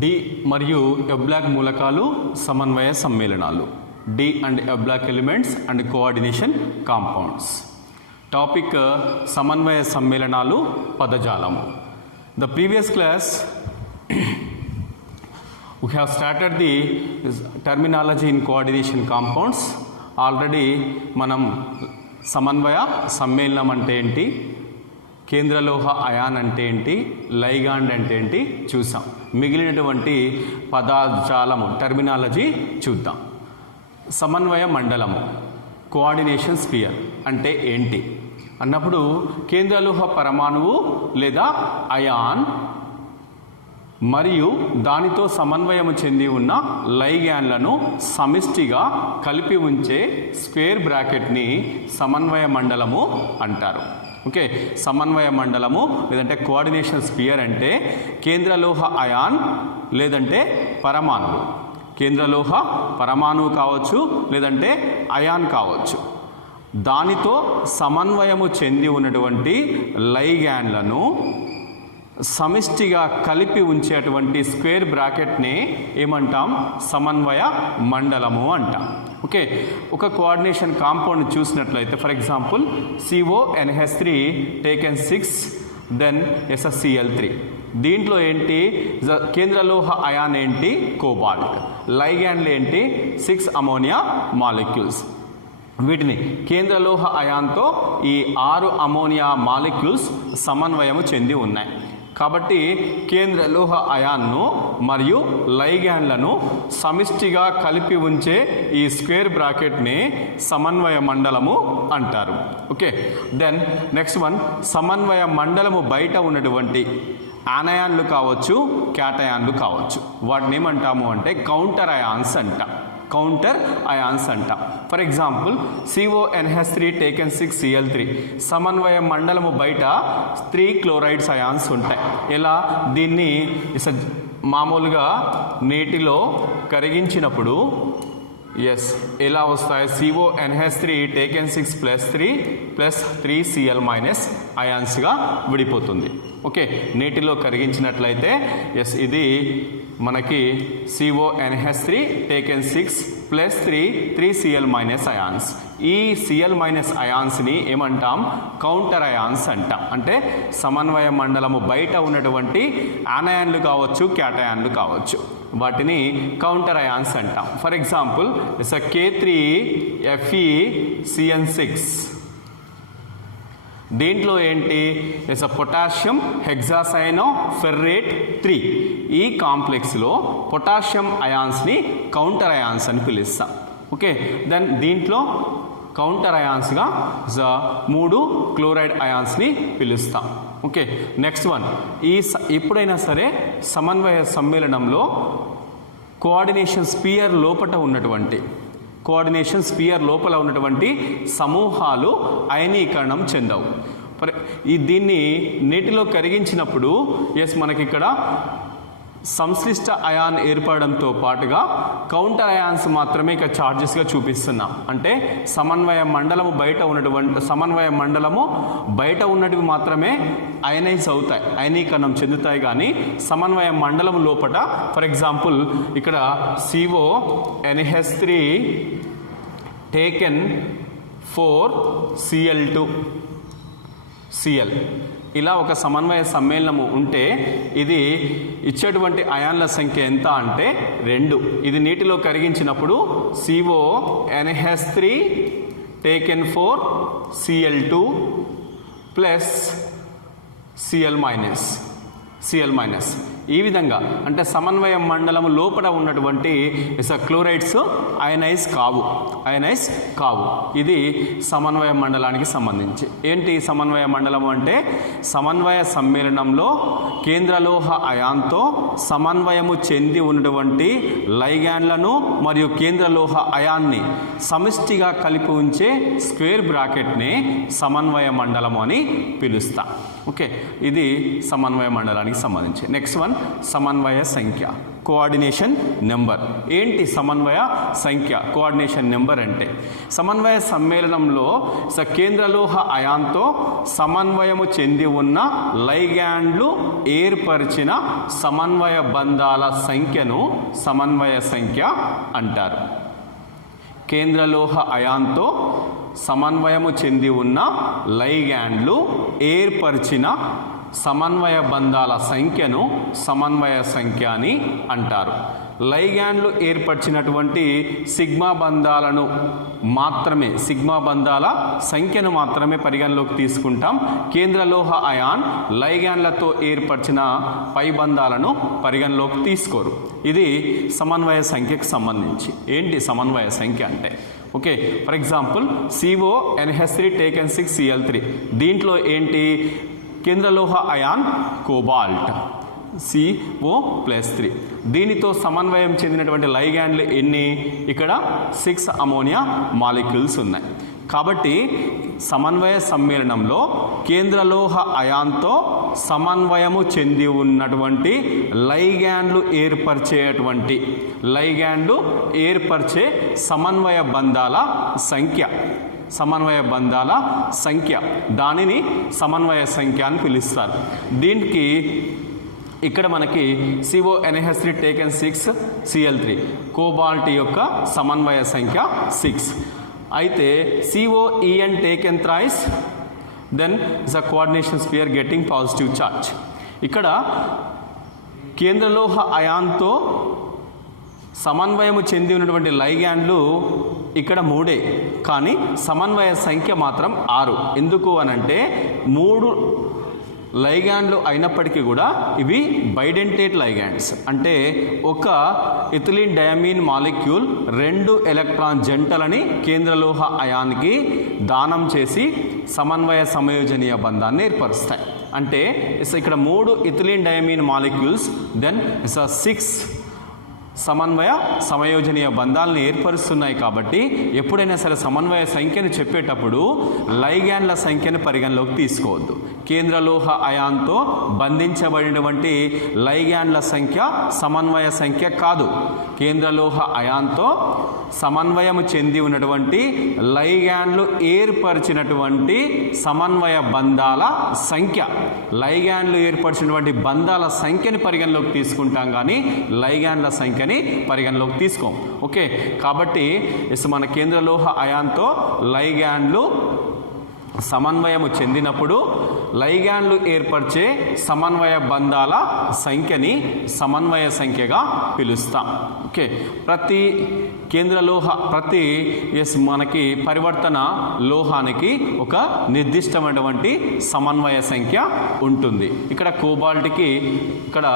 D మరియు ఎ black మూలకాలు సమన్వయ సమ్మేళనాలు. D and F block elements and coordination compounds. Topic సమన్వయ సమ్మేళనాలు పదజాలము. The previous class we have started the terminology in coordination compounds. Already మనం సమన్వయ సమ్మేళనం అంటే ఏంటి, కేంద్రలోహ అయాన్ అంటే ఏంటి, లైగాండ్ అంటే ఏంటి చూసాం. మిగిలినటువంటి పదజాలము టర్మినాలజీ చూద్దాం. సమన్వయ మండలము కోఆర్డినేషన్ స్పియర్ అంటే ఏంటి అన్నప్పుడు, కేంద్రలోహ పరమాణువు లేదా అయాన్ మరియు దానితో సమన్వయము చెంది ఉన్న లైగ్యాండ్లను సమిష్టిగా కలిపి ఉంచే స్క్వేర్ బ్రాకెట్ని సమన్వయ మండలము అంటారు. ఓకే, సమన్వయ మండలము లేదంటే కోఆర్డినేషన్ స్పియర్ అంటే కేంద్రలోహ అయాన్ లేదంటే పరమాణువు, కేంద్రలోహ పరమాణువు కావచ్చు లేదంటే అయాన్ కావచ్చు, దానితో సమన్వయము చెంది ఉన్నటువంటి లైగ్యాండ్లను సమిష్టిగా కలిపి ఉంచేటువంటి స్క్వేర్ బ్రాకెట్ని ఏమంటాం, సమన్వయ మండలము అంటాం. ఓకే, ఒక కోఆర్డినేషన్ కాంపౌండ్ చూసినట్లయితే for example CONH3 taken 6 then SSCl3. దీంట్లో ఏంటి, కేంద్రలోహ అయాన్ ఏంటి, కోబాల్ట్, లైగ్యాండ్లు ఏంటి 6 అమోనియా మాలిక్యూల్స్. వీటిని కేంద్రలోహ అయాన్తో ఈ 6 అమోనియా మాలిక్యూల్స్ సమన్వయము చెంది ఉన్నాయి. కాబట్టి కేంద్రలోహ అయాన్ను మరియు లైగ్యాండ్లను సమిష్టిగా కలిపి ఉంచే ఈ స్క్వేర్ బ్రాకెట్ని సమన్వయ మండలము అంటారు. ఓకే, దెన్ నెక్స్ట్ వన్, సమన్వయ మండలము బయట ఉన్నటువంటి ఆనయాన్లు కావచ్చు క్యాటయాన్లు కావచ్చు, వాటిని ఏమంటాము అంటే కౌంటర్ అయాన్స్ అంటాం. కౌంటర్ అయాన్స్ అంటాం. For example CONH3 taken 6 Cl3. సమన్వయ మండలము బయట 3 క్లోరైడ్స్ అయాన్స్ ఉంటాయి. ఎలా, దీన్ని మామూలుగా నీటిలో కరిగించినప్పుడు ఎలా వస్తాయి, CONH3 టేకెన్ 6 + 3 Cl- అయాన్స్గా విడిపోతుంది. ఓకే, నీటిలో కరిగించినట్లయితే ఇది మనకి CONH3 టేకెన్ 6 + 3 Cl- అయాన్స్. ఈ Cl- అయాన్స్ని ఏమంటాం, కౌంటర్ అయాన్స్ అంటాం. అంటే సమన్వయ మండలము బయట ఉన్నటువంటి ఆనయాన్లు కావచ్చు క్యాటయాన్లు కావచ్చు, వాటిని కౌంటర్ అయాన్స్ అంటాం. For example K3FeCN6. దీంట్లో ఏంటి, పొటాషియం హెక్సాసైనో ఫెర్రేట్ 3. ఈ కాంప్లెక్స్లో పొటాషియం అయాన్స్ని కౌంటర్ అయాన్స్ అని పిలుస్తాం. ఓకే, దెన్ దీంట్లో కౌంటర్ అయాన్స్గా 3 క్లోరైడ్ అయాన్స్ని పిలుస్తాం. ఓకే, నెక్స్ట్ వన్, ఎప్పుడైనా సరే సమన్వయ సమ్మేళనంలో కోఆర్డినేషన్ స్పియర్ లోపల ఉన్నటువంటి సమూహాలు అయనీకరణం చెందవు. దీన్ని నీటిలో కరిగించినప్పుడు మనకి ఇక్కడ సంశ్లిష్ట అయాన్ ఏర్పడడంతో పాటుగా కౌంటర్ అయాన్స్ మాత్రమే ఇక చార్జెస్గా చూపిస్తున్నాం. అంటే సమన్వయ మండలము బయట ఉన్నటివి మాత్రమే అయనైజ్ అవుతాయి, అయనీకరణం చెందుతాయి. కానీ సమన్వయ మండలం లోపల ఫర్ ఎగ్జాంపుల్ ఇక్కడ CONH3 టేకెన్ 4 Cl ఇలా ఒక సమన్వయ సమ్మేళనము ఉంటే ఇది ఇచ్చేటువంటి అయాన్ల సంఖ్య ఎంత అంటే 2. ఇది నీటిలో కరిగించినప్పుడు CONH3 టేకెన్ 4 Cl2 + Cl-. ఈ విధంగా అంటే సమన్వయ మండలము లోపల ఉన్నటువంటి క్లోరైడ్స్ అయనైజ్ కావు. ఇది సమన్వయ మండలానికి సంబంధించి. ఏంటి సమన్వయ మండలము అంటే, సమన్వయ సమ్మేళనంలో కేంద్రలోహ అయాన్తో సమన్వయము చెంది ఉన్నటువంటి లైగ్యాండ్లను మరియు కేంద్రలోహ అయాన్ని సమిష్టిగా కలిపి ఉంచే స్క్వేర్ బ్రాకెట్ని సమన్వయ మండలము అని పిలుస్తాం. ఓకే, ఇది సమన్వయ మండలానికి సంబంధించి. నెక్స్ట్ వన్ సమన్వయ సంఖ్య, కోఆర్డినేషన్ నెంబర్. ఏంటి సమన్వయ సంఖ్య, కోఆర్డినేషన్ నెంబర్ అంటే? సమన్వయ సమ్మేళనంలో కేంద్రలోహ అయాన్తో సమన్వయము చెంది ఉన్న లైగ్యాండ్లు ఏర్పరిచిన సమన్వయ బంధాల సంఖ్యను సమన్వయ సంఖ్య అంటారు. కేంద్రలోహ అయాన్తో సమన్వయము చెంది ఉన్న లైగ్యాండ్లు ఏర్పరిచిన సమన్వయ బంధాల సంఖ్యను సమన్వయ సంఖ్య అని అంటారు. లైగ్యాండ్లు ఏర్పరిచినటువంటి సిగ్మా బంధాలను మాత్రమే, సిగ్మా బంధాల సంఖ్యను మాత్రమే పరిగణలోకి తీసుకుంటాం. కేంద్రలోహ అయాన్ లైగ్యాండ్లతో ఏర్పరిచిన పై బంధాలను పరిగణలోకి తీసుకోరు. ఇది సమన్వయ సంఖ్యకు సంబంధించి. ఏంటి సమన్వయ సంఖ్య అంటే? Okay, for example CONH3 taken 6Cl3. దీంట్లో ఏంటి? కేంద్రలోహ అయాన్ కోబాల్ట్ CO+3. దీనితో సమన్వయం చెందినటువంటి లైగ్యాండ్లు ఎన్ని? ఇక్కడ 6 అమోనియా మాలిక్యూల్స్ ఉన్నాయి. కాబట్టి సమన్వయ సమ్మేళనంలో కేంద్రలోహ అయాన్తో సమన్వయము చెంది ఉన్నటువంటి లైగ్యాండ్లు ఏర్పరిచే సమన్వయ బంధాల సంఖ్య, దానిని సమన్వయ సంఖ్య అని పిలుస్తారు. దీనికి ఇక్కడ మనకి CONH3 టేకెన్ 6Cl3 కోబాల్ట్ యొక్క సమన్వయ సంఖ్య 6. అయితే COEN taken thrice, then is a coordination sphere getting positive charge. ఇక్కడ కేంద్రలోహ అయాన్తో సమన్వయము చెంది ఉన్నటువంటి లైగ్యాండ్లు ఇక్కడ 3, కానీ సమన్వయ సంఖ్య మాత్రం 6. ఎందుకు అనంటే 3 లైగ్యాండ్లు అయినప్పటికీ కూడా ఇవి బైడెంటేట్ లైగ్యాండ్స్. అంటే ఒక ఇథిలిన్ డయామీన్ మాలిక్యూల్ 2 ఎలక్ట్రాన్ జంటలని కేంద్రలోహ అయాన్కి దానం చేసి సమన్వయ సమయోజనీయ బంధాన్ని ఏర్పరుస్తాయి. అంటే ఇక్కడ 3 ఇథిలిన్ డయామీన్ మాలిక్యూల్స్, దెన్ 6 సమన్వయ సమయోజనీయ బంధాలను ఏర్పరుస్తున్నాయి. కాబట్టి ఎప్పుడైనా సరే సమన్వయ సంఖ్యను చెప్పేటప్పుడు లైగ్యాండ్ల సంఖ్యను పరిగణలోకి తీసుకోవద్దు. కేంద్రలోహ అయాన్తో బంధించబడినటువంటి లైగ్యాండ్ల సంఖ్య సమన్వయ సంఖ్య కాదు. కేంద్రలోహ అయాన్తో సమన్వయము చెంది ఉన్నటువంటి లైగ్యాండ్లు ఏర్పరిచినటువంటి సమన్వయ బంధాల సంఖ్య, లైగ్యాండ్లు ఏర్పరిచినటువంటి బంధాల సంఖ్యని పరిగణలోకి తీసుకుంటాం, కానీ లైగ్యాండ్ల సంఖ్యని పరిగణలోకి తీసుకోం. ఓకే, కాబట్టి మన కేంద్రలోహ అయాన్తో లైగ్యాండ్లు సమన్వయము చెందినప్పుడు లైగ్యాండ్లు ఏర్పరిచే సమన్వయ బంధాల సంఖ్యని సమన్వయ సంఖ్యగా పిలుస్తాం. ఓకే, ప్రతి మనకి పరివర్తన లోహానికి ఒక నిర్దిష్టమైనటువంటి సమన్వయ సంఖ్య ఉంటుంది. ఇక్కడ కోబాల్ట్కి ఇక్కడ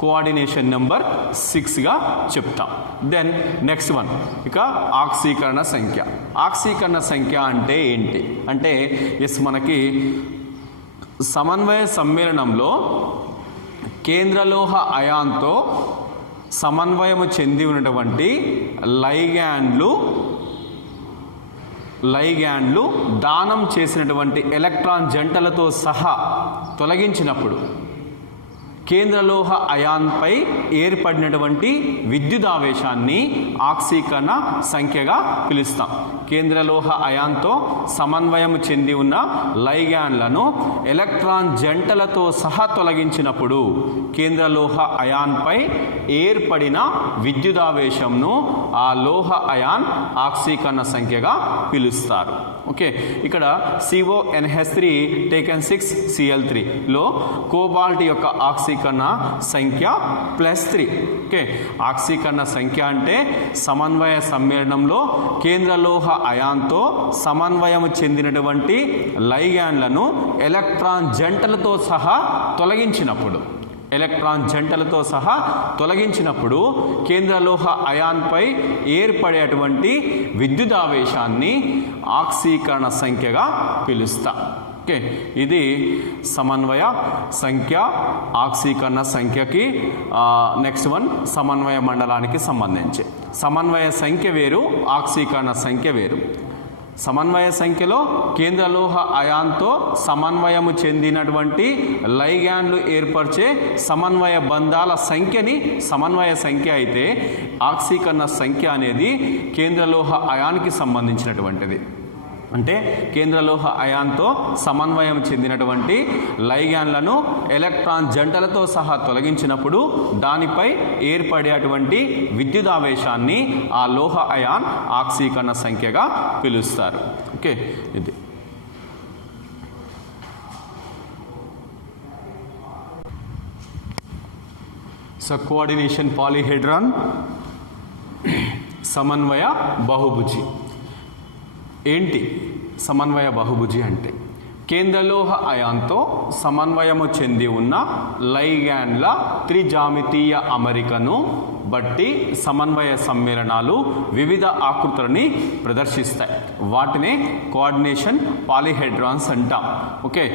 కోఆర్డినేషన్ నెంబర్ 6గా చెప్తాం. దెన్ నెక్స్ట్ వన్ ఇక ఆక్సీకరణ సంఖ్య. ఆక్సీకరణ సంఖ్య అంటే ఏంటి అంటే మనకి సమన్వయ సమ్మేళనంలో కేంద్రలోహ అయాన్తో సమన్వయము చెంది ఉన్నటువంటి లైగ్యాండ్లు దానం చేసినటువంటి ఎలక్ట్రాన్ జంటలతో సహా తొలగించినప్పుడు కేంద్రలోహ అయాన్పై ఏర్పడినటువంటి విద్యుదావేశాన్ని ఆక్సీకరణ సంఖ్యగా పిలుస్తాం. కేంద్రలోహ అయాన్తో సమన్వయం చెంది ఉన్న లైగ్యాండ్లను ఎలక్ట్రాన్ జంటలతో సహా తొలగించినప్పుడు కేంద్రలోహ అయాన్పై ఏర్పడిన విద్యుదావేశంను ఆ లోహ అయాన్ ఆక్సీకరణ సంఖ్యగా పిలుస్తారు. ఓకే, ఇక్కడ CONH3 టేకెన్ 6Cl3లో కోబాల్ట్ యొక్క ఆక్సీకరణ సంఖ్య +3. ఓకే, ఆక్సీకరణ సంఖ్య అంటే సమన్వయ సమ్మేళనంలో కేంద్రలోహ అయాన్తో సమన్వయం చెందినటువంటి లైగ్యాండ్లను ఎలక్ట్రాన్ జంటలతో సహా తొలగించినప్పుడు కేంద్రలోహ అయాన్పై ఏర్పడేటువంటి విద్యుదావేశాన్ని ఆక్సీకరణ సంఖ్యగా పిలుస్తాం. ఓకే, ఇది సమన్వయ సంఖ్య ఆక్సీకరణ సంఖ్యకి. నెక్స్ట్ వన్ సమన్వయ మండలానికి సంబంధించి. సమన్వయ సంఖ్య వేరు, ఆక్సీకరణ సంఖ్య వేరు. సమన్వయ సంఖ్యలో కేంద్ర లోహ అయాన్తో సమన్వయము చెందినటువంటి లైగ్యాండ్లు ఏర్పరిచే సమన్వయ బంధాల సంఖ్యని సమన్వయ సంఖ్య అయితే, ఆక్సీకరణ సంఖ్య అనేది కేంద్ర లోహ అయాన్కి సంబంధించినటువంటిది. అంటే కేంద్ర లోహ అయాన్తో సమన్వయం చెందినటువంటి లైగ్యాండ్లను ఎలక్ట్రాన్ జంటలతో సహా తొలగించినప్పుడు దానిపై ఏర్పడేటువంటి విద్యుదావేశాన్ని ఆ లోహ అయాన్ ఆక్సీకరణ సంఖ్యగా పిలుస్తారు. ఓకే, ఇది కోఆర్డినేషన్ పాలీహెడ్రాన్, సమన్వయ బహుభుజి. ఏంటి సమన్వయ బహుభుజి అంటే? కేంద్రలోహ అయాన్తో సమన్వయము చెంది ఉన్న లైగ్యాండ్ల త్రిజామితీయ అమరికను బట్టి సమన్వయ సమ్మేళనాలు వివిధ ఆకృతులని ప్రదర్శిస్తాయి. వాటినే కోఆర్డినేషన్ పాలీహెడ్రాన్స్ అంటాం. ఓకే,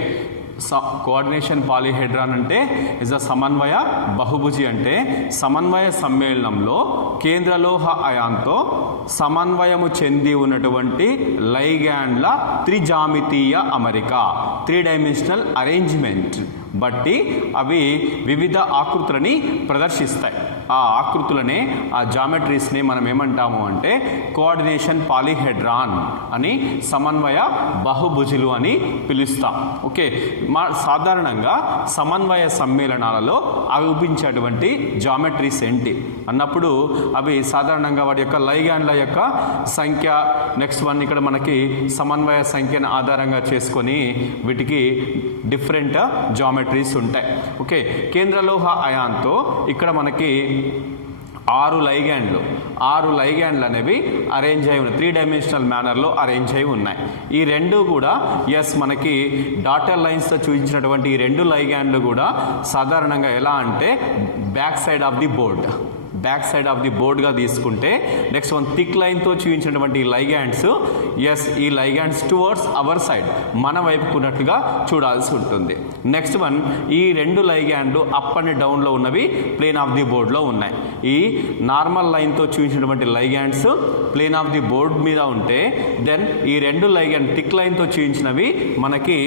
కోఆర్డినేషన్ పాలీహెడ్రాన్ అంటే ఇస్ అ సమన్వయ బహుభుజి. అంటే సమన్వయ సమ్మేళనంలో కేంద్రలోహ అయాన్తో సమన్వయము చెంది ఉన్నటువంటి లైగ్యాండ్ల త్రిజామితీయ అమరిక, 3 డైమెన్షనల్ అరేంజ్మెంట్ బట్టి అవి వివిధ ఆకృతులని ప్రదర్శిస్తాయి. ఆ ఆకృతులనే, ఆ జామెట్రీస్ని మనం ఏమంటాము అంటే కోఆర్డినేషన్ పాలీహెడ్రాన్ అని, సమన్వయ బహుభుజులు అని పిలుస్తాం. ఓకే, సాధారణంగా సమన్వయ సమ్మేళనాలలో ఆగుపించేటువంటి జామెట్రీస్ ఏంటి అన్నప్పుడు అవి సాధారణంగా వాటి యొక్క లైగ్యాండ్ల యొక్క సంఖ్య, నెక్స్ట్ వన్ ఇక్కడ మనకి సమన్వయ సంఖ్యను ఆధారంగా చేసుకొని వీటికి డిఫరెంట్ జామెట్రీస్ ఉంటాయి. ఓకే, కేంద్రలోహ అయాన్తో ఇక్కడ మనకి 6 లైగ్యాండ్లు అనేవి అరేంజ్ అయి ఉన్నాయి, 3 డైమెన్షనల్ మేనర్లో అరేంజ్ అయి ఉన్నాయి. ఈ రెండు కూడా మనకి డాటర్ లైన్స్తో చూపించినటువంటి ఈ 2 లైగ్యాండ్లు కూడా సాధారణంగా ఎలా అంటే బ్యాక్ సైడ్ ఆఫ్ ది బోర్డ్గా తీసుకుంటే, నెక్స్ట్ వన్ థిక్ లైన్తో చూపించినటువంటి ఈ లైగ్యాండ్స్ ఈ లైగ్యాండ్స్ టువర్డ్స్ అవర్ సైడ్, మన వైపుకు ఉన్నట్లుగా చూడాల్సి ఉంటుంది. నెక్స్ట్ వన్ ఈ 2 లైగ్యాండ్లు అప్ అండ్ డౌన్లో ఉన్నవి ప్లేన్ ఆఫ్ ది బోర్డ్లో ఉన్నాయి. ఈ నార్మల్ లైన్తో చూపించినటువంటి లైగ్యాండ్స్ ప్లేన్ ఆఫ్ ది బోర్డ్ మీద ఉంటే, దెన్ ఈ 2 లైగ్యాండ్ థిక్ లైన్తో చూపించినవి మనకి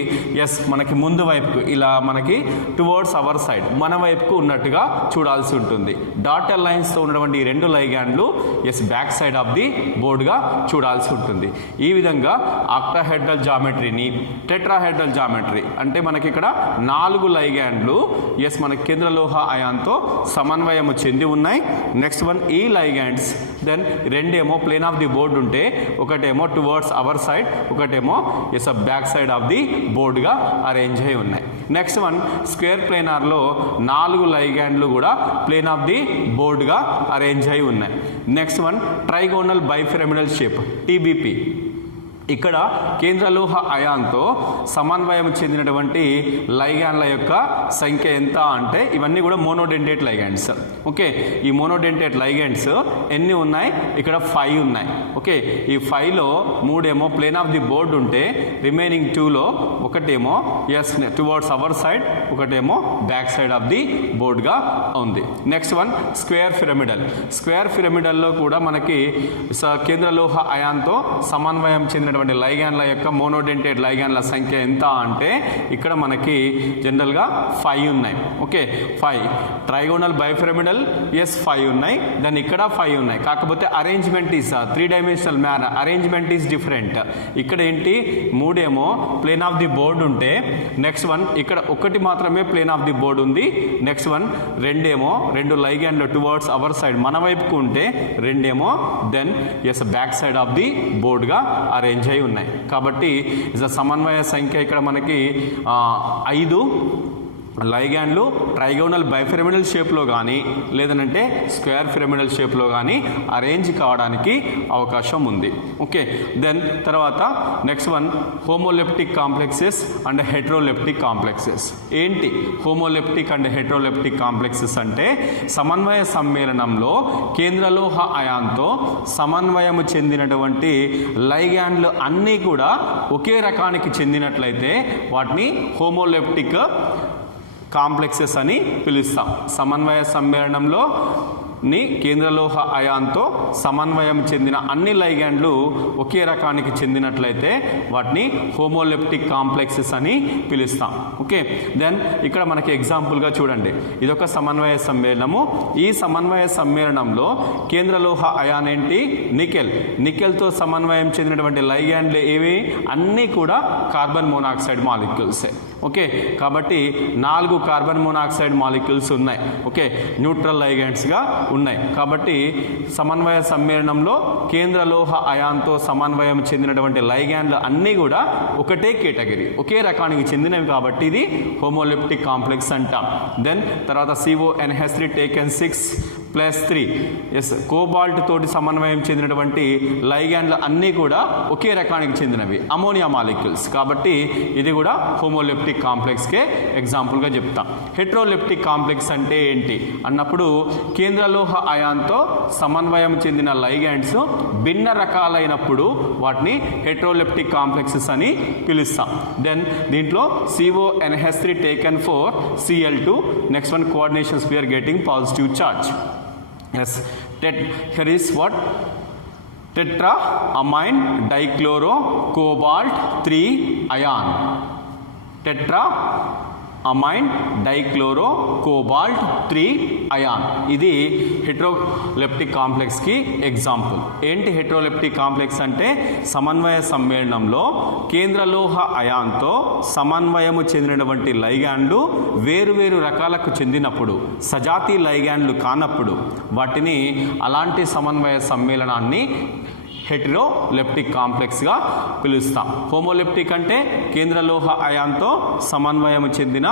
మనకి ముందు వైపుకు ఇలా మనకి టువర్డ్స్ అవర్ సైడ్, మన వైపుకు ఉన్నట్టుగా చూడాల్సి ఉంటుంది. డాటర్ లైన్స్తో ఉన్నటువంటి ఈ 2 లైగ్యాండ్లు బ్యాక్ సైడ్ ఆఫ్ ది బోర్డ్గా చూడాల్సి ఉంటుంది. ఈ విధంగా ఆక్టాహెడ్రల్ జామెట్రీని, టెట్రాహెడ్రల్ జామెట్రీ అంటే మనకి ఇక్కడ 4 లైగ్యాండ్లు మనకి కేంద్రలోహ అయాన్తో సమన్వయము చెంది ఉన్నాయి. నెక్స్ట్ వన్ ఈ ligands then 2 plane of the board ఉంటే, ఒకటేమో టువర్డ్స్ అవర్ సైడ్, ఒకటేమో బ్యాక్ సైడ్ ఆఫ్ ది బోర్డ్గా అరేంజ్ అయి ఉన్నాయి. నెక్స్ట్ వన్ స్క్వేర్ ప్లేనార్లో 4 లైగ్యాండ్లు కూడా ప్లేన్ ఆఫ్ ది బోర్డ్గా అరేంజ్ అయి ఉన్నాయి. Next one trigonal bipyramidal shape, TBP. ఇక్కడ కేంద్రలోహ అయాన్తో సమన్వయం చెందినటువంటి లైగ్యాండ్ల యొక్క సంఖ్య ఎంత అంటే, ఇవన్నీ కూడా మోనోడెంటేట్ లైగ్యాండ్స్. ఓకే, ఈ మోనోడెంటేట్ లైగ్యాండ్స్ ఎన్ని ఉన్నాయి? ఇక్కడ 5 ఉన్నాయి. ఓకే, ఈ 5లో 3 ప్లేన్ ఆఫ్ ది బోర్డ్ ఉంటే, రిమైనింగ్ 2లో ఒకటేమో టువర్డ్స్ అవర్ సైడ్, ఒకటేమో బ్యాక్ సైడ్ ఆఫ్ ది బోర్డ్గా ఉంది. నెక్స్ట్ వన్ స్క్వేర్ పిరమిడల్లో కూడా మనకి కేంద్రలోహ అయాన్తో సమన్వయం చెందిన లైగ్యాండ్ల యొక్క మోనోడెంటేట్ లైగ్యాండ్ల సంఖ్య ఎంత అంటే, ఇక్కడ మనకి జనరల్గా 5 ఉన్నాయి. ఓకే, 5 ట్రైగోనల్ బైపిరమిడల్ 5 ఉన్నాయి, దాన్ని ఇక్కడ 5 ఉన్నాయి. కాకపోతే arrangement is 3 dimensional manner, arrangement is different. ఇక్కడ ఏంటి 3 ప్లేన్ ఆఫ్ ది బోర్డ్ ఉంటే, నెక్స్ట్ వన్ ఇక్కడ ఒకటి మాత్రమే ప్లేన్ ఆఫ్ ది బోర్డ్ ఉంది. నెక్స్ట్ వన్ 2 లైగ్యాండ్లు టువర్డ్స్ అవర్ సైడ్, మన వైపుకు ఉంటే, 2 then back side of the బోర్డ్గా అరేంజ్ అయి ఉన్నాయి. కాబట్టి సమన్వయ సంఖ్య ఇక్కడ మనకి 5 లైగ్యాండ్లు ట్రైగోనల్ బైపిరమిడల్ షేప్లో కానీ లేదంటే స్క్వేర్ పిరమిడల్ షేప్లో కానీ అరేంజ్ కావడానికి అవకాశం ఉంది. ఓకే, దెన్ తర్వాత next one homoleptic complexes and heteroleptic complexes. ఏంటి హోమోలెప్టిక్ అండ్ హెట్రోలెప్టిక్ కాంప్లెక్సెస్ అంటే, సమన్వయ సమ్మేళనంలో కేంద్రలోహ అయాన్తో సమన్వయము చెందినటువంటి లైగ్యాండ్లు అన్నీ కూడా ఒకే రకానికి చెందినట్లయితే వాటిని హోమోలెప్టిక్ కాంప్లెక్సెస్ అని పిలుస్తాం. సమన్వయ సమ్మేళనంలో ని కేంద్రలోహ అయాన్తో సమన్వయం చెందిన అన్ని లైగ్యాండ్లు ఒకే రకానికి చెందినట్లయితే వాటిని హోమోలెప్టిక్ కాంప్లెక్సెస్ అని పిలుస్తాం. ఓకే, దెన్ ఇక్కడ మనకి ఎగ్జాంపుల్గా చూడండి, ఇదొక సమన్వయ సమ్మేళనము. ఈ సమన్వయ సమ్మేళనంలో కేంద్రలోహ అయాన్ ఏంటి? నికెల్. నికెల్తో సమన్వయం చెందినటువంటి లైగ్యాండ్లు ఏవి? అన్నీ కూడా కార్బన్ మోనాక్సైడ్ మాలిక్యూల్సే. ఓకే, కాబట్టి 4 కార్బన్ మోనాక్సైడ్ మాలిక్యూల్స్ ఉన్నాయి. ఓకే, న్యూట్రల్ లైగ్యాండ్స్గా ఉన్నాయి. కాబట్టి సమన్వయ సమ్మేళనంలో కేంద్రలోహ అయాన్తో సమన్వయం చెందినటువంటి లైగ్యాండ్లు అన్నీ కూడా ఒకటే కేటగిరీ, ఒకే రకానికి చెందినవి. కాబట్టి ఇది హోమోలెప్టిక్ కాంప్లెక్స్ అంటాం. దెన్ తర్వాత CONH3 టేకెన్ 6+3 ఎస్ కోబాల్ట్ తోటి సమన్వయం చెందినటువంటి లైగ్యాండ్లు అన్నీ కూడా ఒకే రకానికి చెందినవి, అమోనియా మాలిక్యూల్స్. కాబట్టి ఇది కూడా హోమోలెప్టిక్ కాంప్లెక్స్కే ఎగ్జాంపుల్గా చెప్తాం. హెట్రోలెప్టిక్ కాంప్లెక్స్ అంటే ఏంటి అన్నప్పుడు కేంద్రలోహ అయాన్తో సమన్వయం చెందిన లైగ్యాండ్స్ భిన్న రకాలైనప్పుడు వాటిని హెట్రోలెప్టిక్ కాంప్లెక్సెస్ అని పిలుస్తాం. దెన్ దీంట్లో CONH3 taken 4 Cl2. Next one coordinations we are getting positive charge. Yes, here is what? Tetraamine dichloro cobalt 3 ion. Tetraamine dichloro cobalt 3 ion. ఇది హెట్రోలెప్టిక్ కాంప్లెక్స్కి ఎగ్జాంపుల్. ఏంటి హెట్రోలెప్టిక్ కాంప్లెక్స్ అంటే? సమన్వయ సమ్మేళనంలో కేంద్రలోహ అయాన్తో సమన్వయము చెందినటువంటి లైగ్యాండ్లు వేరువేరు రకాలకు చెందినప్పుడు, సజాతి లైగ్యాండ్లు కానప్పుడు వాటిని అలాంటి సమన్వయ సమ్మేళనాన్ని హెట్రోలెప్టిక్ కాంప్లెక్స్గా పిలుస్తాం. హోమోలెప్టిక్ అంటే కేంద్రలోహ అయాన్తో సమన్వయం చెందిన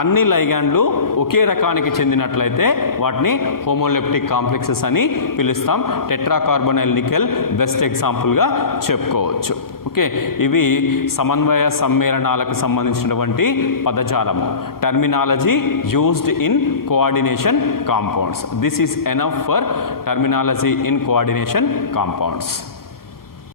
అన్ని లైగ్యాండ్లు ఒకే రకానికి చెందినట్లయితే వాటిని హోమోలెప్టిక్ కాంప్లెక్సెస్ అని పిలుస్తాం. టెట్రాకార్బొనైల్ నికెల్ బెస్ట్ ఎగ్జాంపుల్గా చెప్పుకోవచ్చు. ఓకే, ఇవి సమన్వయ సమ్మేళనాలకు సంబంధించినటువంటి పదజాలము, terminology used in coordination compounds. This is enough for terminology in coordination compounds.